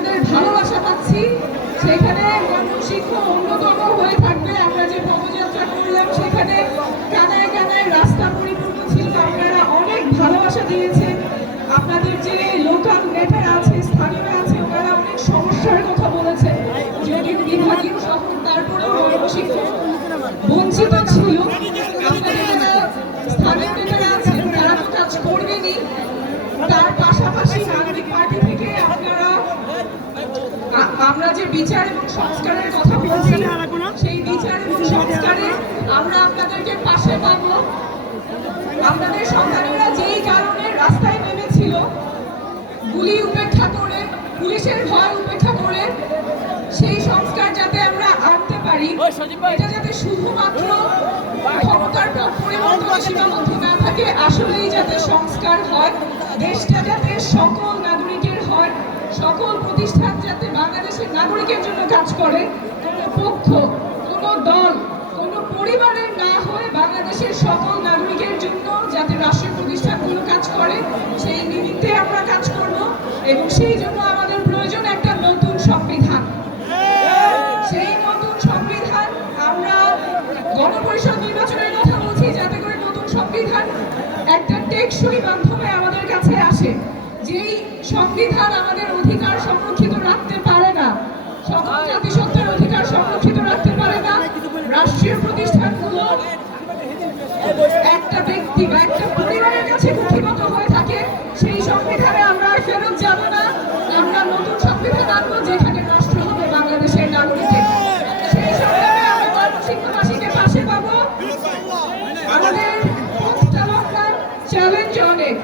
আপনাদের ভালোবাসা পাচ্ছি। সেখানে ময়মনসিংহ অন্যতম হয়ে থাকবে। আমরা যে পদযাত্রা করলাম সেখানে কানায় কানায় রাস্তা পরিপূর্ণ ছিল। আপনারা অনেক ভালোবাসা দিয়েছেন। আপনাদের যে লোকাল নেতারা আছে, স্থানীয়রা আছে, ওনারা অনেক সমস্যার কথা বলেছেন। যদিও বিভাগীয় শহর, তারপরেও ময়মনসিংহ বঞ্চিত ছিল। আপনাদের যারা স্থানীয় নেতারা আছেন তারা তো কাজ করবেনই, তার পাশাপাশি নাগরিক পার্টি থেকে আপনারা, আমরা যে বিচার এবং সংস্কারের কথা বলছি, সেই বিচার এবং সংস্কারে আমরা আপনাদেরকে পাশে পাবো। আপনাদের সন্তানেরা যেই কারণে রাস্তায় নেমেছিল, গুলি উপেক্ষা করে, পুলিশের ভয় উপেক্ষা করে, সেই সংস্কার যাতে আমরা আনতে পারি, এটা যাতে শুধুমাত্র ক্ষমতার পরিবর্তন সীমাবদ্ধ না থাকে, আসলেই যাতে সংস্কার হয়, দেশটা যাতে সকল নাগরিকের হয়, সকল প্রতিষ্ঠান যাতে বাংলাদেশের নাগরিকের জন্য কাজ করে, কোনো পক্ষ, কোনো দল, কোনো পরিবারের না হয়ে বাংলাদেশের সকল নাগরিকের জন্য যাতে রাষ্ট্রীয় প্রতিষ্ঠানগুলো কাজ করে, সেই নিমিত্তে আমরা কাজ করব। এবং সেই জন্য আমাদের প্রয়োজন একটা নতুন সংবিধান। সেই নতুন সংবিধান আমরা গণপরিষদ নির্বাচনের কথা বলছি, যাতে করে নতুন সংবিধান একটা টেকসই মাধ্যমে আমাদের কাছে আসে। যেই সংবিধান আমাদের অধিকার সংরক্ষিত রাখতে পারে না, সকল জাতিসত্তার অধিকার সংরক্ষিত রাখতে পারে না, রাষ্ট্রীয় প্রতিষ্ঠানগুলো একটা ব্যক্তি বা একটা পরিবারের কাছে কুক্ষিগত হয়ে থাকে, সেই সংবিধানে আমরা আর ফেরত যাব না। আমরা নতুন সংবিধান আনবো যেখানে রাষ্ট্র হবে বাংলাদেশের নাগরিকের। সেই সংগ্রামে আমরা ময়মনসিংহবাসীকে পাশে পাবো। আমাদের পথটা লম্বা, চ্যালেঞ্জ অনেক,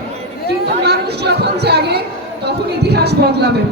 কিন্তু মানুষ যখন জাগে তখন ইতিহাস বদলাবে।